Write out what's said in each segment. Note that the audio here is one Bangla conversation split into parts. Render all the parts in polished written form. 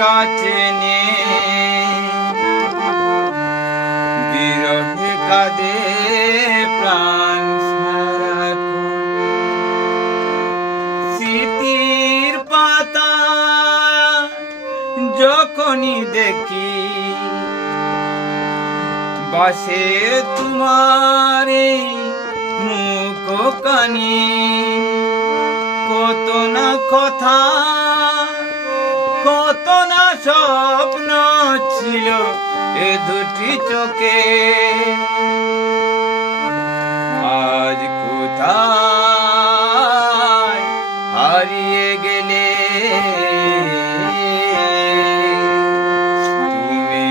কাছে নে বিরহে কাঁদে প্রাণ সারাক্ষণ। স্মৃতির পাতা যখনই দেখি বাসে তোমারে মুখ কানি, কত না কথা কত না স্বপ্ন ছিল এ দুটি চোখে। আজ কোথায় হারিয়ে গেলে তুমি,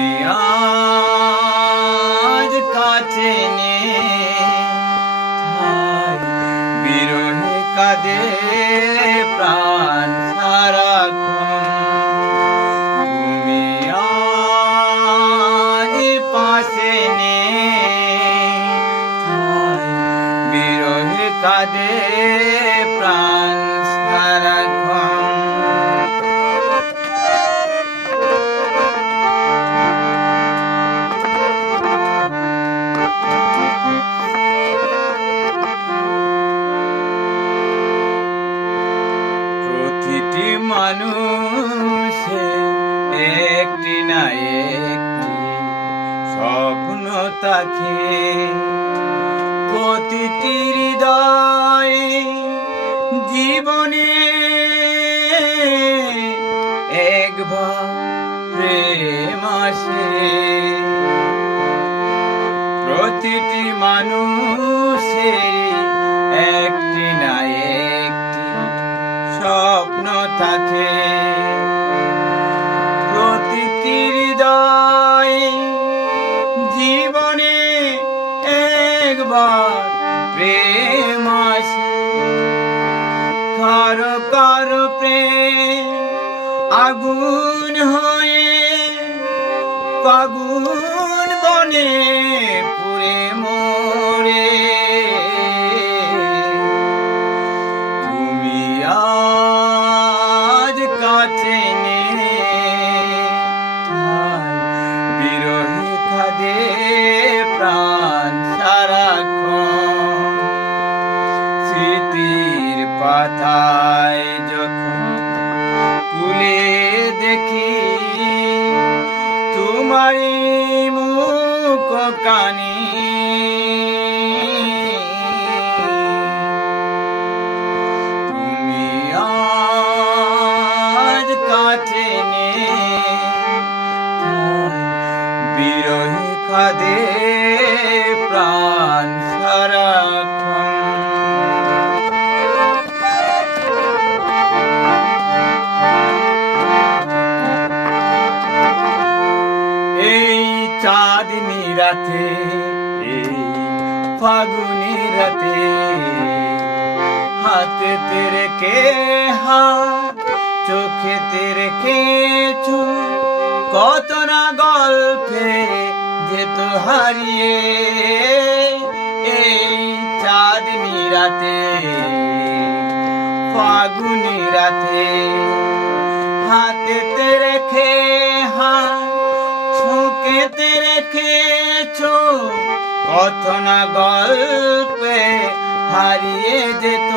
আজ কাছে নেই বিরহে কাঁদে প্রাণ সারাক্ষণ। তুমি আজ পাশে নেই বিরহে কাঁদে প্রাণ সারাক্ষণ। প্রতিটি মানুষের একটি না একটি স্বপ্ন থাকে, প্রতিটি হৃদয়ে জীবনে একবার প্রেম আসে। প্রতিটি মানুষের একটি না একটি স্বপ্ন থাকে, প্রতিটি হৃদয়ে জীবনে একবার প্রেম আসে। কারো কারো প্রেম আগুন হয়ে ফাগুন বনে পুড়ে মরে। তুমি আজ কাছে নেই বিরহে কাঁদে প্রাণ সারাক্ষণ। স্মৃতির পাতায় যখন খুলে দেখি তোমারই মুখ কানি, তুমি আজ কাছে নেই বিরহে কাঁদে প্রাণ সারাক্ষণ। এই চাঁদনি রাতে এই ফাগুনি রাতে হাতে রেখে হাত চোখে রেখে চোখ, কত না গল্পে যেত হারিয়ে। এই চাঁদনি রাতে ফাগুনি রাতে হাতে রেখে হাত চোখে রেখেছো, কত না গল্পে হারিয়ে যেত।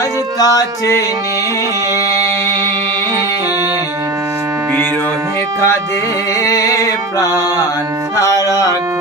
আজ কাছে নেই বিরহে কাঁদে প্রাণ সারাক্ষণ।